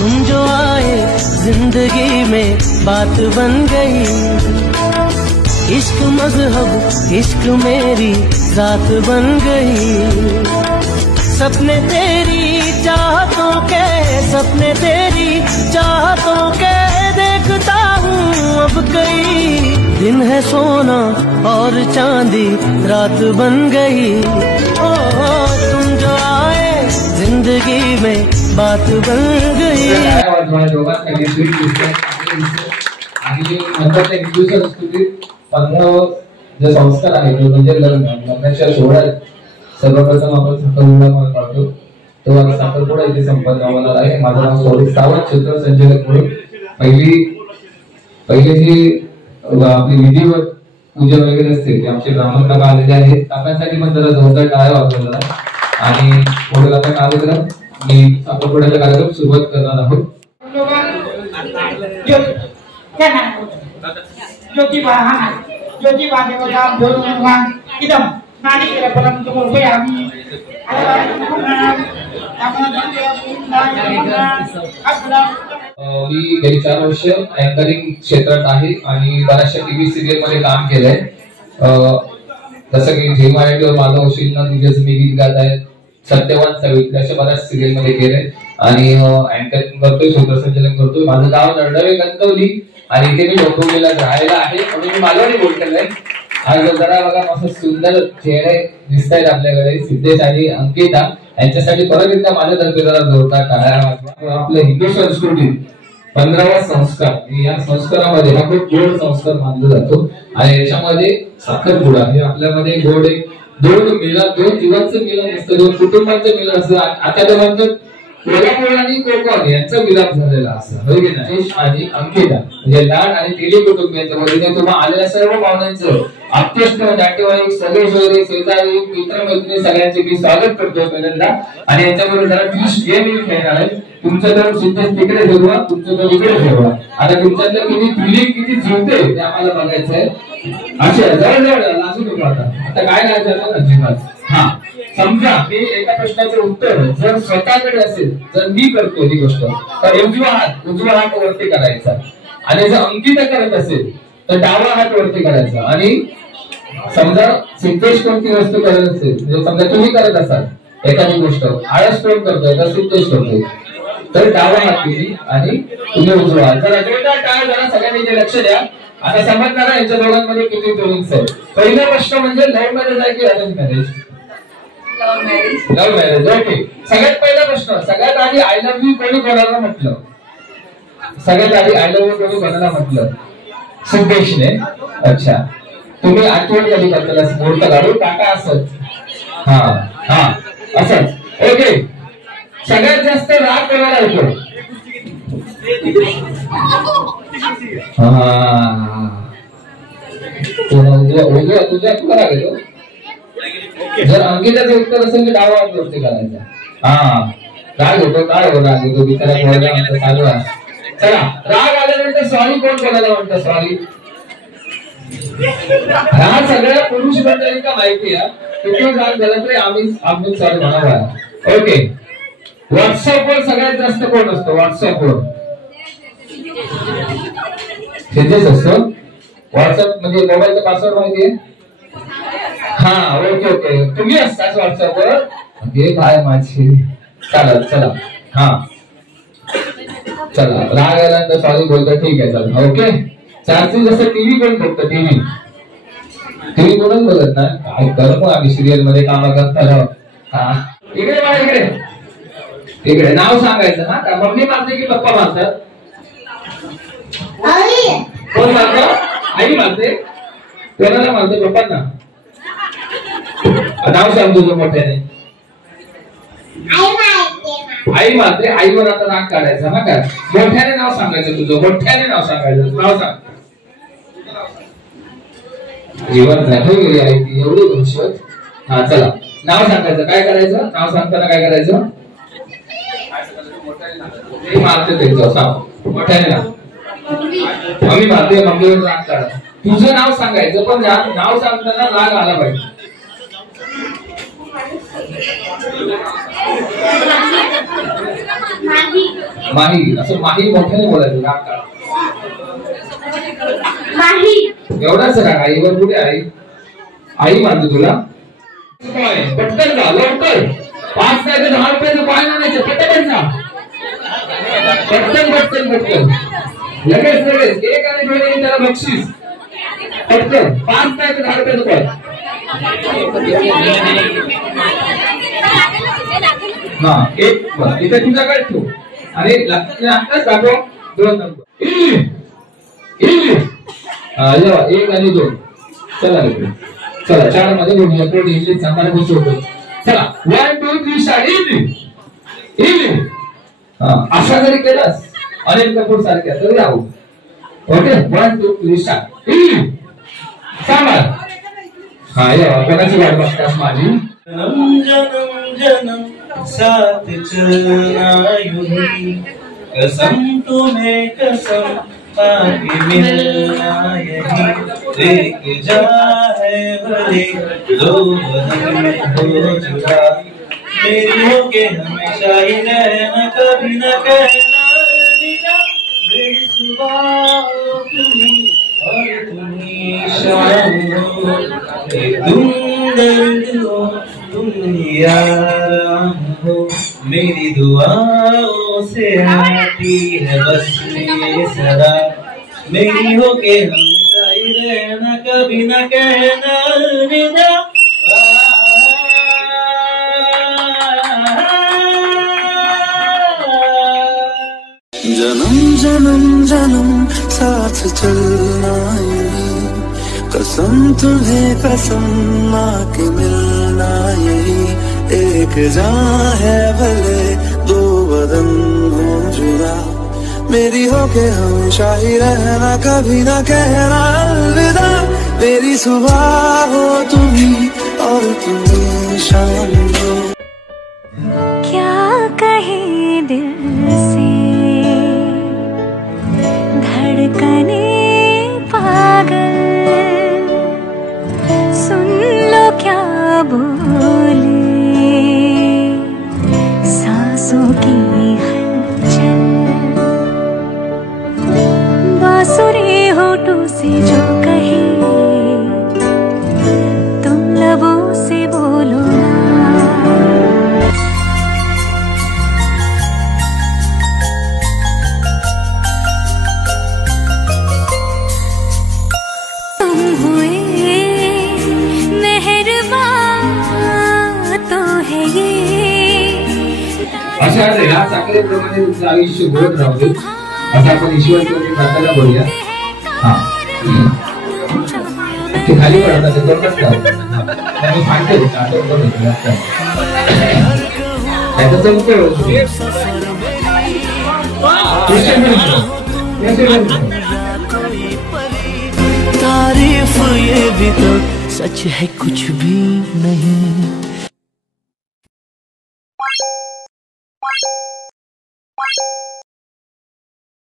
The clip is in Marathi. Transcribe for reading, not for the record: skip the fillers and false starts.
तुम जो आए जिंदगी में बात बन गई। इश्क मजहब इश्क मेरी जात बन गई। सपने तेरी चाहतों के, सपने तेरी चाहतों के देखता हूँ अब कई। दिन है सोना और चांदी रात बन गई। ओ तुम जो आए जिंदगी में बात बन गई। जे संस्कार आहेत म्हणजे लग्नाच्या सोहळ्यात सर्वप्रथम आपण साखरपुडा पाहतो। तो आता साखरपुडा इथे संपन्न होणार आहे। माझं नाव सौरभ सावंत, क्षेत्र संचालक म्हणून पहिले जी आपली विधिवत पूजा वगैरे असते ते आमचे ब्राह्मण काका आलेले आहेत। काकांसाठी पण जरा जोरदार टाळ्या वाजवला आणि पुढे आता कार्यक्रम मी साखरपुड्याचा कार्यक्रम सुरुवात करणार आहोत। ज्योतिबा देवतां भगवान इदम नारिकेलफलं समर्पयामि। मी गेली 4 वर्ष अँकरिंग क्षेत्रात आहे आणि बऱ्याचशा टीव्ही सिरियल मध्ये काम केलंय। जसं की झी मराठीवर माझा होशील तुझेच मी गीत गात आहे, सत्यवान सावित्री अशा बऱ्याच सिरियल मध्ये केलंय आणि अँकरिंग करतोय, सूत्रसंचालन करतोय। माझं गाव नरडवे कणकवली आणि इथे मी डोंबिवलीला राहायला आहे आणि मी मालवणी बोलतोय। आज जरा बघा मस्त सुंदर चेहरे दिसतायत आपल्याकडे, सिद्धेश आणि अंकिता यांच्यासाठी परत एकदा माझ्यातर्फे जरा जोरदार टाळ्या वाजवा। आपल्या हिंदू संस्कृतीत 15वा संस्कार, या संस्कारामध्ये हा खूप गोड संस्कार मानला जातो आणि याच्यामध्ये साखरपुडा हे आपल्यामध्ये गोड एक दोन जीवांचं मिलन असतं, दोन कुटुंबांचं मिलन असतं। आता ते म्हणतात कोल्हापूर आणि कोकण यांचा मिलाप झालेला असं होय की नाही। आणि अंकिता म्हणजे लाड आणि तेली कुटुंबियांच्या वतीने तुम्हा आलेल्या सर्व पाहुण्यांचं आप्तेष्ट नातेवाईक सगळे सोयरे शेजारी मित्र मैत्रिणी सगळ्यांचे मी स्वागत करतो पहिल्यांदा। आणि याच्याबरोबर जरा ट्विस्ट गेम मी खेळणार आहे। तुमचं तर सिद्धेश तिकडे ठेवा, तुमचं तर इकडे ठेवा। आता तुमच्यातलं किती जिंकते ते आम्हाला बघायचं आहे। अच्छा जवळ नाचू नको आता काय करायचं अजिबात। हा समजा मी एका प्रश्नाचं उत्तर जर स्वतःकडे असेल, जर मी करतो ही गोष्ट तर उजवा हात वरती करायचा आणि जर अंकिता करत असेल तर डावा हात वरती करायचा। आणि समजा सिद्धेश कोणती वस्तू करत असेल, म्हणजे समजा तुम्ही करत असाल एखादी गोष्ट, आळस कोण करतोय तर सिद्धेश करतोय, तर डावा हात तुम्ही आणि तुम्ही उजवा हात। जर जोरदार टाळ जरा सगळ्यांनी लक्ष द्या। आता समजणार यांच्या दोघांमध्ये किती फिलिंग्स आहेत। पहिला प्रश्न म्हणजे लव्ह मॅरेज आहे की arrange marriage? Love marriage. Okay, सगळ्यात पहिला प्रश्न, सगळ्यात आधी आय लव्ह यू कोणी कोणाला म्हटलं? सगळ्यात आधी आय लव्ह यू कोणी कोणाला म्हटलं? सिद्धेशने। अच्छा, तुम्ही आठवण कधी करताना मुहूर्त काढू काका असत? हा असंच। ओके, सगळ्यात जास्त राग कोणाला येतो? तुझ्या तुला राग येतो? जर अंकिताचं उत्तर असेल तर डावा हात वरती करायचा। राग येतो, काय हो राग येतो बिचारा चालू आहे। चला, राग आल्यानंतर सॉरी कोण कोणाला म्हणतं? सॉरी हा सगळ्या पुरुष मंडळींना माहिती आहे, किती राग झाला तरी आम्ही सॉरी म्हणावा। ओके, व्हॉट्सअपवर सगळ्यात जास्त कोण असतो? व्हॉट्सअपवर सिद्धेश असतो। व्हॉट्सअप म्हणजे मोबाईलचा पासवर्ड माहिती आहे? हा ओके, तुम्ही असताच व्हॉट्सअपवर? ओके, काय माझी चालत। चला हा चला, राग आल्यानंतर सॉरी बोलतो, ठीक आहे चला। ओके, चार्जिंग जसं टीव्ही कोण बघतं? टीव्ही कोणच बघत ना, काय कर मग आम्ही सिरियल मध्ये काम करता। हा इकडे बघा, इकडे नाव सांगायचं। हा मम्मी मारते की पप्पा मारतात? कोण मारतं? आई मारते। कोणाला मारते? पप्पांना। नाव सांग तुझं मोठ्याने। आई मारते, आईवर आता राग काढायचा ना काय? मोठ्याने नाव सांगायचं तुझं, मोठ्याने नाव सांगायचं। नाव सांग। जीवन नाही गेली आई ती एवढी घुसवत। हा चला, नाव सांगायचं। काय करायचं? नाव सांगताना काय करायचं? मारते त्यांचं सांग मोठ्याने ना। मम्मी मारते, मम्मीवर राग काढा। तुझं नाव सांगायचं पण नाव सांगताना राग आला पाहिजे। माही माही. असं माही मोठ्याने बोलायचं राग काढ. माही एवढाच राग. आईवर कुठे आई? आई मानते तुला. पटकन जा लवकर. 5 नाही तर 10 रुपयाचं पाय आणायचं. पटकन जा. पटकन पटकन पटकन लगेच लगेच. एक आणि दोन येईल त्याला बक्षीस. पटकन 5 नाही तर 10 रुपयाचं पाय. हा एक इथे तुझ्याकडे ठेव आणि आताच दाखव. 2 नंबर. एक आणि 2. चला चला 4 मध्ये 2 नंबर इंग्लिश सांगायला बसवतो. चला 1 2 3 स्टार्ट. अशा जरी केलास अनिल कपूर सारख्या तरी राहू. Okay 1 2 3 start. सांगा. हा या कोणाची वाट बघतास माझी? जन्म जन्म जन्म साथ चलना यूं कसम तुम्हें कसम आके मिलना यही एक जा है भले 2 बदन हो जुदा मेरी होके हमेशा ही रहना कभी न कहना अलविदा मेरी सुबह हो तुम्ही और तुम्ही शाम हो तुम दर्द हो तुम यार हो मेरी दुआओं से आती है बस मेरे सदा मेरी होके हमेशा ही रहना कभी न कहना अलविदा. जन्म जन्म जन्म साथ चलना यही कसम तुम्हें कसम आके मिलना यही एक जान है भले 2 बदन हो जुदा मेरी होके हमेशा ही रहना कभी ना कहना अलविदा मेरी सुबह हो तुम्ही और तुम्ही शाम हो. क्या कहे दिल से धड़कने पागल सुन लो क्या बोले सांसों की हलचल बांसुरी होठों से जो कहे तुम लबों से बोलो ना. अशा या साखरेप्रमाणे तुमचं आयुष्य घडत राहू दे असं आपण ईश्वरचरणी प्रार्थना करूया. हा ते खाली पडतात ते करतच राहू सांगते आठवण करून त्याचा संपळ तारीफ ये भी तो सच है कुछ भी नहीं